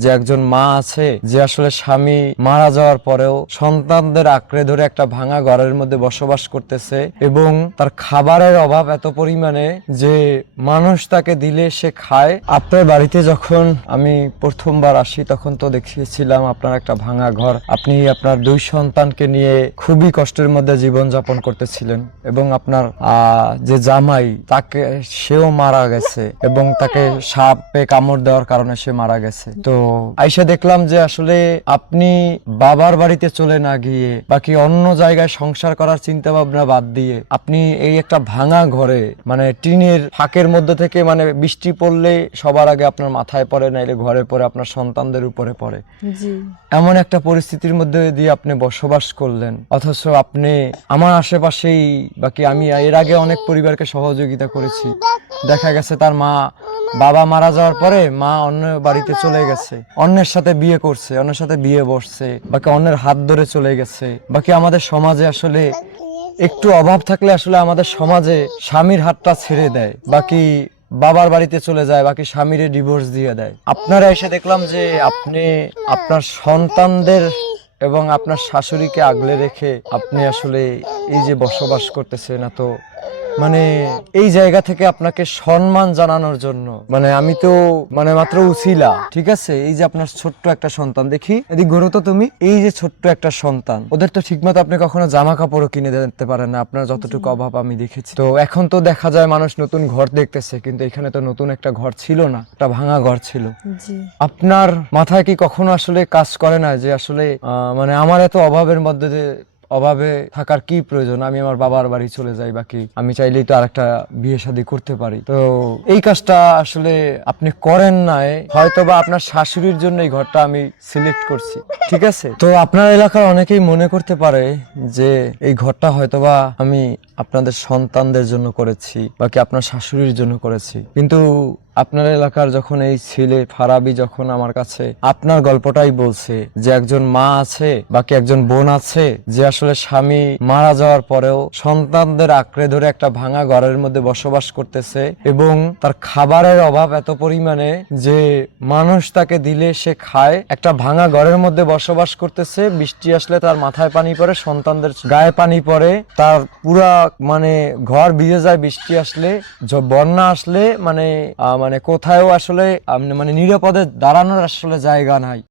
যে একজন মা আছে যে আসলে স্বামী মারা যাওয়ার পরেও সন্তানদের আঁকড়ে ধরে একটা ভাঙা ঘরের মধ্যে বসবাস করতেছে এবং তার খাবারের অভাব এত পরিমাণে যে মানুষ তাকে দিলে সে খায়। আপনার বাড়িতে যখন আমি প্রথমবার আসি তখন তো দেখিয়েছিলাম আপনার একটা ভাঙা ঘর, আপনি আপনার 2 সন্তানকে নিয়ে খুবই কষ্টের মধ্যে জীবন যাপন করতেছিলেন এবং আপনার যে জামাই তাকে সেও মারা গেছে এবং তাকে সাপে কামড় দেওয়ার কারণে সে মারা গেছে। তো আইসা দেখলাম যে আসলে আপনি বাবার বাড়িতে চলে না গিয়ে বাকি অন্য জায়গায় সংসার করার চিন্তা ভাবনা বাদ দিয়ে আপনি এই একটা ভাঙা ঘরে মানে টিনের ফাঁকের মধ্যে থেকে মানে বৃষ্টি পড়লে সবার আগে আপনার মাথায় পড়ে, নাইলে ঘরে পড়ে, আপনার সন্তানদের উপরে পড়ে, এমন একটা পরিস্থিতির মধ্যে দিয়ে আপনি বসবাস করলেন। অথচ আপনি আমার আশেপাশেই বাকি আমি এর আগে অনেক পরিবারকে সহযোগিতা করেছি, দেখা গেছে তার বাবা মারা যাওয়ার পরে মা অন্য বাড়িতে চলে গেছে, অন্যের সাথে বিয়ে করছে, অন্যের সাথে বিয়ে বসছে, বাকি অন্যের হাত ধরে চলে গেছে। বাকি আমাদের সমাজে আসলে একটু অভাব থাকলে আসলে আমাদের সমাজে স্বামীর হাতটা ছেড়ে দেয়, বাকি বাবার বাড়িতে চলে যায়, বাকি স্বামীরে ডিভোর্স দিয়ে দেয়। আপনারা এসে দেখলাম যে আপনি আপনার সন্তানদের এবং আপনার শাশুড়িকে আগলে রেখে আপনি আসলে এই যে বসবাস করতেছেন, তো মানে এই জায়গা থেকে আপনাকে সম্মান জানানোর জন্য মানে আমি তো মানে মাত্র উছিলা, ঠিক আছে? এই যে আপনার ছোট্ট একটা সন্তান, দেখি এদিক ঘুরো তো তুমি, এই যে ছোট্ট একটা সন্তান, ওদের তো ঠিকমতো আপনি কখনো জামা কাপড়ও কিনে দিতে পারেন না, আপনার যতটুকু অভাব আমি দেখেছি। তো এখন তো দেখা যায় মানুষ নতুন ঘর দেখতেছে, কিন্তু এখানে তো নতুন একটা ঘর ছিল না, একটা ভাঙা ঘর ছিল। আপনার মাথায় কি কখনো আসলে কাজ করে না যে আসলে মানে আমার এত অভাবের মধ্যে যে অভাবে থাকার কি প্রয়োজন, আমি আমার বাবার বাড়ি চলে যাই, বাকি আমি চাইলেই তো আরেকটা বিয়ে শাদী করতে পারি। তো এই কাজটা আসলে আপনি করেন নাই, হয়তোবা আপনার শাশুড়ির জন্য এই ঘরটা আমি সিলেক্ট করছি, ঠিক আছে? তো আপনার এলাকার অনেকেই মনে করতে পারে যে এই ঘরটা হয়তোবা আমি আপনাদের সন্তানদের জন্য করেছি, বাকি আপনার শাশুড়ির জন্য করেছি, কিন্তু আপনার এলাকার যখন এই ছেলে ফারাবি যখন আমার কাছে আপনার গল্পটাই বলছে যে একজন মা আছে বাকি একজন বোন আছে যে আসলে স্বামী মারা যাওয়ার পরেও সন্তানদের আঁকড়ে ধরে একটা ভাঙা ঘরের মধ্যে বসবাস করতেছে এবং তার খাবারের অভাব এত পরিমাণে যে মানুষ তাকে দিলে সে খায়, একটা ভাঙা ঘরের মধ্যে বসবাস করতেছে, বৃষ্টি আসলে তার মাথায় পানি পড়ে, সন্তানদের গায়ে পানি পড়ে, তার পুরা মানে ঘর ভিজে যায় বৃষ্টি আসলে, বন্যা আসলে মানে মানে কোথায়ও আসলে মানে নিরাপদে দাঁড়ানোর আসলে জায়গা নাই।